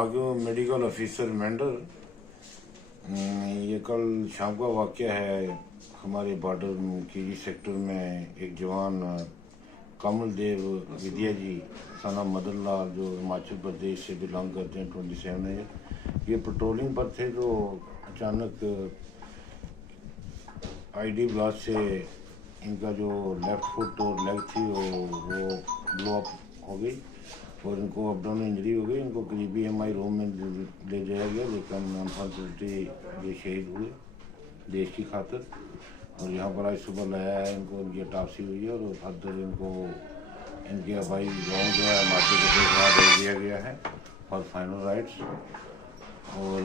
बागो medical officer Mendhar. ये कल शाम का वाक़या है। हमारे बॉर्डर कीरी सेक्टर में एक जवान कमल देव विद्या जी सना मदन लाल जो हिमाचल प्रदेश से बिलोंग करते हैं 27 ईयर, ये पेट्रोलिंग पर थे तो अचानक आईडी ब्लास्ट से इनका जो लेफ्ट फुट और लेग थी वो ब्लो अप हो गई और इनको अपडाउन इंजरी हो गई। इनको करीबी एमआई रूम में ले जाया गया, लेकिन अनफॉर्चुनेटली ये शहीद हुए देश की खातिर। और यहाँ पर आज सुबह लाया है इनको, इनकी अटापसी हुई है और फर्दर इनको इनके आबाई गाँव जो है हिमाचल प्रदेश वहाँ भेज दिया गया है फॉर फाइनल राइट्स। और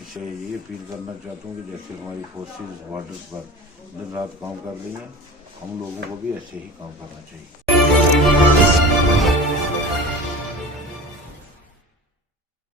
इसे ये अपील करना चाहता हूँ कि जैसे हमारी फोर्सेस बॉर्डर पर दिन रात काम कर रही हैं, हम लोगों को भी ऐसे ही काम करना चाहिए।